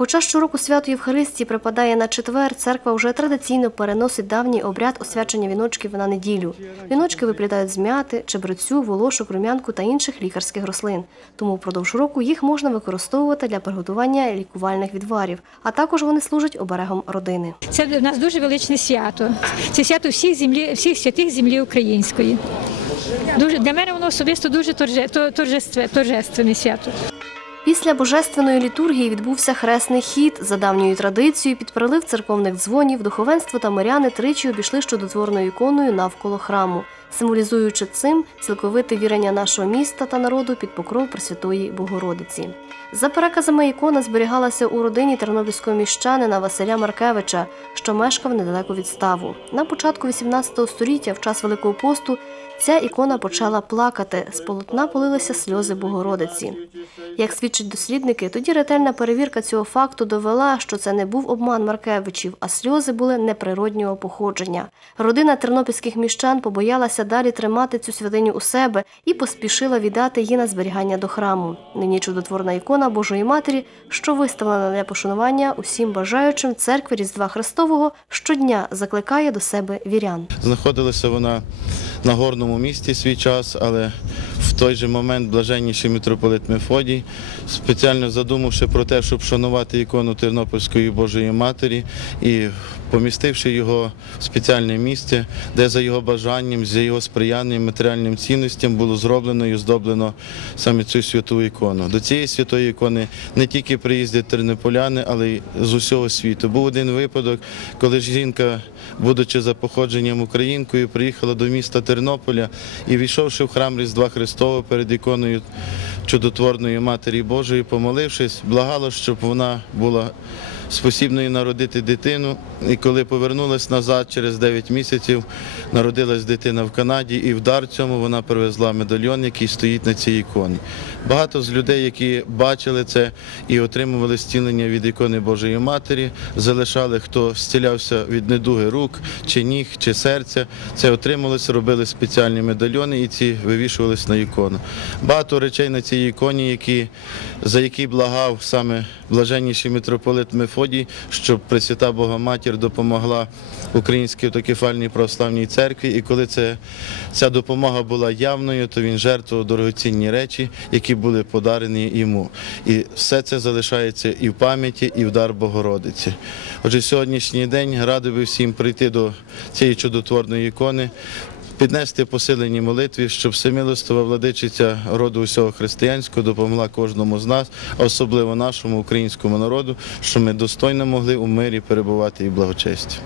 Хоча щороку свято Євхаристії припадає на четвер, церква вже традиційно переносить давній обряд освячення віночків на неділю. Віночки виплітають з м'яти, чебрецю, волошок, рум'янку та інших лікарських рослин. Тому впродовж року їх можна використовувати для приготування лікувальних відварів, а також вони служать оберегом родини. Це для нас дуже величне свято. Це свято всіх землі, всіх святих землі української. Дуже для мене воно особисто дуже торже, торжестве, торжественне свято. Після божественної літургії відбувся хресний хід. За давньою традицією, під прилив церковних дзвонів, духовенство та миряни тричі обійшли чудотворною іконою навколо храму, символізуючи цим цілковите вірення нашого міста та народу під покров Пресвятої Богородиці. За переказами ікона зберігалася у родині тернопільського міщанина Василя Маркевича, що мешкав недалеко від ставу. На початку XVIII століття, в час Великого посту, ця ікона почала плакати, з полотна полилися сльози Богородиці. Як свідчать дослідники, тоді ретельна перевірка цього факту довела, що це не був обман Маркевичів, а сльози були неприроднього походження. Родина тернопільських міщан побоялася далі тримати цю святиню у себе і поспішила віддати її на зберігання до храму. Нині чудотворна ікона Божої Матері, що виставлена для пошанування усім бажаючим церкви Різдва Христового, щодня закликає до себе вірян. Знаходилася вона на горному місці свій час, але в той же момент блаженніший митрополит Мефодій, спеціально задумавши про те, щоб шанувати ікону Тернопільської Божої Матері і помістивши його в спеціальне місце, де за його бажанням, за його сприянням, матеріальним цінностям було зроблено і оздоблено саме цю святу ікону. До цієї святої ікони не тільки приїздять тернополяни, але й з усього світу. Був один випадок, коли жінка, будучи за походженням українкою, приїхала до міста Тернополя і, війшовши в храм Різдва Христового перед іконою чудотворної Матері Божої, помолившись, благало, щоб вона була спосібною народити дитину. І коли повернулась назад через 9 місяців, народилась дитина в Канаді, і в дар цьому вона привезла медальйон, який стоїть на цій іконі. Багато з людей, які бачили це і отримували зцілення від ікони Божої Матері, залишали, хто зцілявся від недуги рук, чи ніг, чи серця. Це отрималося, робили спеціальні медальйони і ці вивішувались на ікону. Багато речей на цій іконі, які, за які благав саме блаженніший митрополит Мефодій, щоб Пресвята Бога Матір допомогла Українській автокефальній православній церкві. І коли це, ця допомога була явною, то він жертвував дорогоцінні речі, які були подарені йому. І все це залишається і в пам'яті, і в дар Богородиці. Отже, сьогоднішній день радий би всім прийти до цієї чудотворної ікони. Піднести посилені молитві, щоб всемилостова владичиця роду усього християнського допомогла кожному з нас, особливо нашому українському народу, щоб ми достойно могли у мирі перебувати і благочесті.